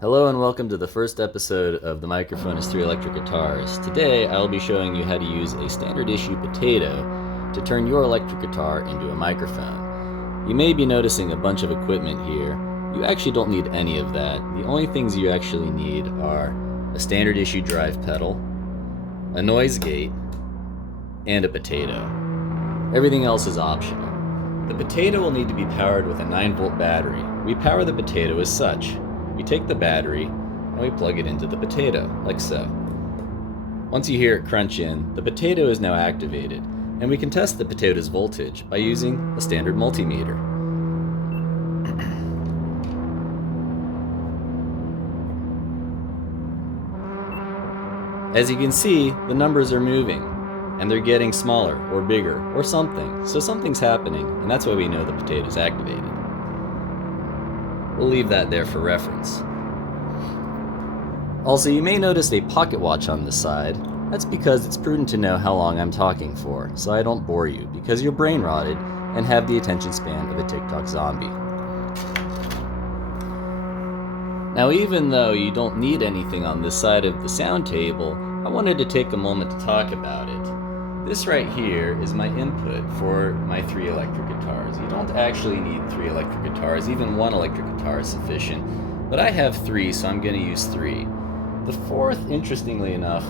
Hello and welcome to the first episode of The Microphone is 3 Electric Guitars. Today I will be showing you how to use a standard issue potato to turn your electric guitar into a microphone. You may be noticing a bunch of equipment here. You actually don't need any of that. The only things you actually need are a standard issue drive pedal, a noise gate, and a potato. Everything else is optional. The potato will need to be powered with a 9-volt battery. We power the potato as such. We take the battery and we plug it into the potato, like so. Once you hear it crunch in, the potato is now activated, and we can test the potato's voltage by using a standard multimeter. As you can see, the numbers are moving, and they're getting smaller or bigger or something. So something's happening, and that's why we know the potato's activated. We'll leave that there for reference. Also, you may notice a pocket watch on the side. That's because it's prudent to know how long I'm talking for, so I don't bore you, because you're brain rotted and have the attention span of a TikTok zombie. Now, even though you don't need anything on this side of the sound table, I wanted to take a moment to talk about it. This right here is my input for my 3 electric guitars. You don't actually need 3 electric guitars, even 1 electric guitar is sufficient. But I have 3, so I'm going to use 3. The 4th, interestingly enough,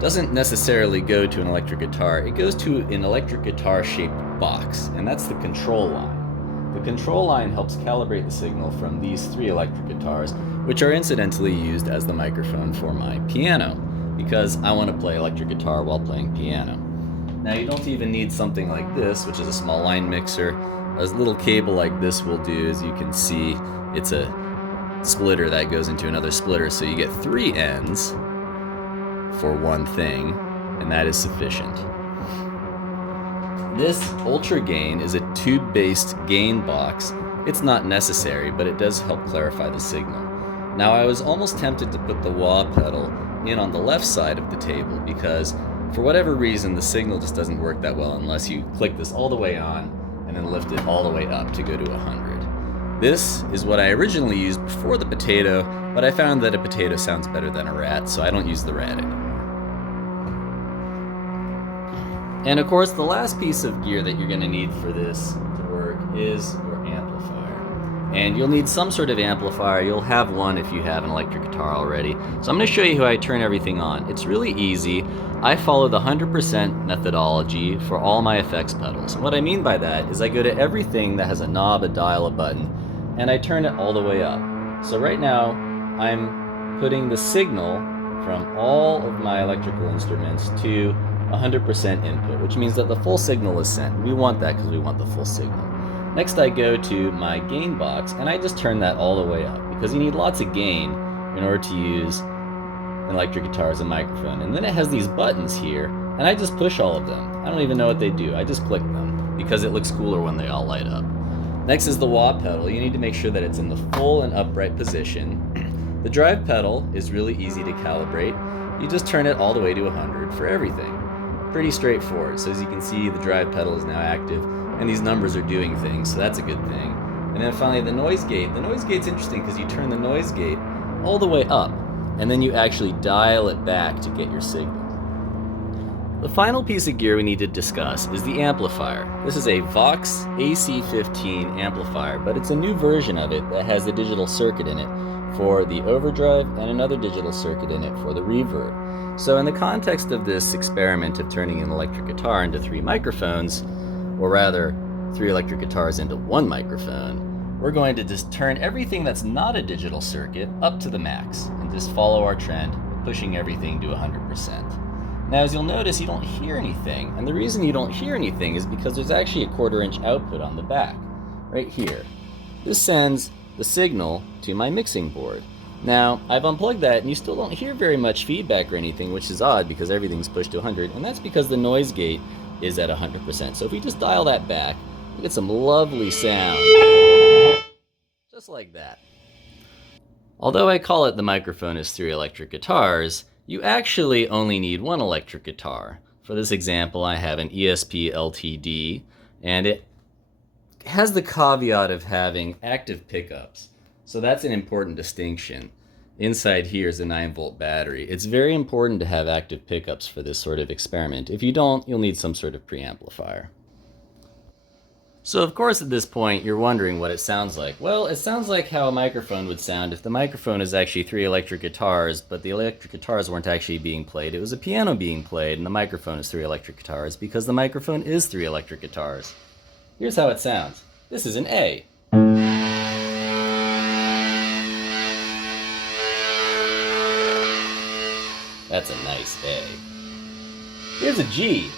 doesn't necessarily go to an electric guitar. It goes to an electric guitar shaped box, and that's the control line. The control line helps calibrate the signal from these 3 electric guitars, which are incidentally used as the microphone for my piano, because I want to play electric guitar while playing piano. Now, you don't even need something like this, which is a small line mixer. A little cable like this will do. As you can see, it's a splitter that goes into another splitter, so you get 3 ends for one thing, and that is sufficient. This Ultra Gain is a tube-based gain box. It's not necessary, but it does help clarify the signal. Now, I was almost tempted to put the wah pedal in on the left side of the table because for whatever reason, the signal just doesn't work that well unless you click this all the way on and then lift it all the way up to go to 100. This is what I originally used before the potato, but I found that a potato sounds better than a rat, so I don't use the rat anymore. And of course, the last piece of gear that you're going to need for this to work is your amplifier. And you'll need some sort of amplifier. You'll have one if you have an electric guitar already. So I'm going to show you how I turn everything on. It's really easy. I follow the 100% methodology for all my effects pedals. And what I mean by that is I go to everything that has a knob, a dial, a button, and I turn it all the way up. So right now, I'm putting the signal from all of my electrical instruments to 100% input, which means that the full signal is sent. We want that because we want the full signal. Next, I go to my gain box, and I just turn that all the way up, because you need lots of gain in order to use an electric guitar as a microphone. And then it has these buttons here, and I just push all of them. I don't even know what they do. I just click them, because it looks cooler when they all light up. Next is the wah pedal. You need to make sure that it's in the full and upright position. The drive pedal is really easy to calibrate. You just turn it all the way to 100 for everything. Pretty straightforward. So as you can see, the drive pedal is now active, and these numbers are doing things, so that's a good thing. And then finally, the noise gate. The noise gate's interesting because you turn the noise gate all the way up, and then you actually dial it back to get your signal. The final piece of gear we need to discuss is the amplifier. This is a Vox AC15 amplifier, but it's a new version of it that has a digital circuit in it for the overdrive and another digital circuit in it for the reverb. So in the context of this experiment of turning an electric guitar into 3 microphones, or rather 3 electric guitars into 1 microphone, we're going to just turn everything that's not a digital circuit up to the max and just follow our trend, pushing everything to 100%. Now, as you'll notice, you don't hear anything, and the reason you don't hear anything is because there's actually a 1/4-inch output on the back, right here. This sends the signal to my mixing board. Now, I've unplugged that, and you still don't hear very much feedback or anything, which is odd because everything's pushed to 100, and that's because the noise gate is at 100%. So if we just dial that back, we get some lovely sound. Just like that. Although I call it the microphone is 3 electric guitars, you actually only need 1 electric guitar. For this example, I have an ESP LTD, and it has the caveat of having active pickups. So that's an important distinction. Inside here is a 9-volt battery. It's very important to have active pickups for this sort of experiment. If you don't, you'll need some sort of preamplifier. So of course at this point you're wondering what it sounds like. Well, it sounds like how a microphone would sound if the microphone is actually 3 electric guitars, but the electric guitars weren't actually being played. It was a piano being played, and the microphone is 3 electric guitars because the microphone is 3 electric guitars. Here's how it sounds. This is an A. That's a nice A. Here's a G.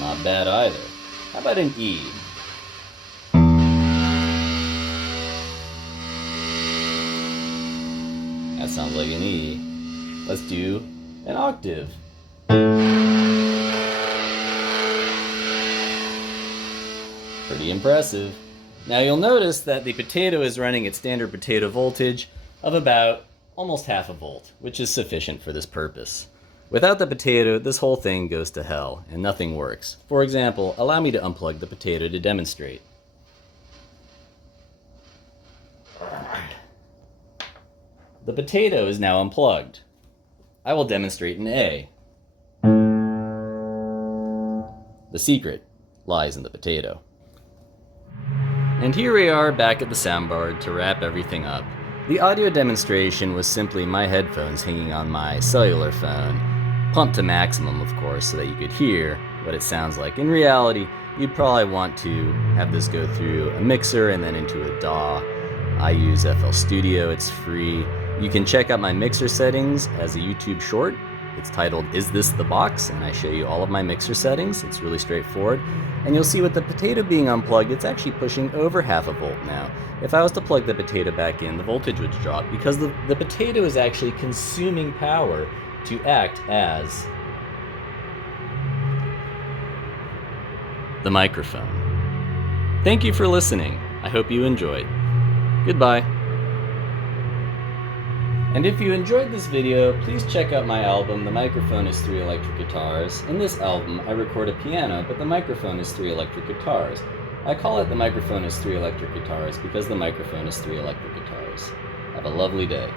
Not bad either. How about an E? That sounds like an E. Let's do an octave. Pretty impressive. Now you'll notice that the potato is running at standard potato voltage of about almost half a volt, which is sufficient for this purpose. Without the potato, this whole thing goes to hell, and nothing works. For example, allow me to unplug the potato to demonstrate. The potato is now unplugged. I will demonstrate an A. The secret lies in the potato. And here we are back at the soundboard to wrap everything up. The audio demonstration was simply my headphones hanging on my cellular phone, pumped to maximum of course so that you could hear what it sounds like. In reality, you'd probably want to have this go through a mixer and then into a DAW. I use FL Studio, it's free. You can check out my mixer settings as a YouTube short. It's titled, Is This the Box? And I show you all of my mixer settings. It's really straightforward. And you'll see with the potato being unplugged, it's actually pushing over half a volt now. If I was to plug the potato back in, the voltage would drop because the potato is actually consuming power to act as the microphone. Thank you for listening. I hope you enjoyed. Goodbye. And if you enjoyed this video, please check out my album, The Microphone is 3 Electric Guitars. In this album, I record a piano, but the microphone is 3 electric guitars. I call it The Microphone is 3 Electric Guitars because the microphone is 3 electric guitars. Have a lovely day.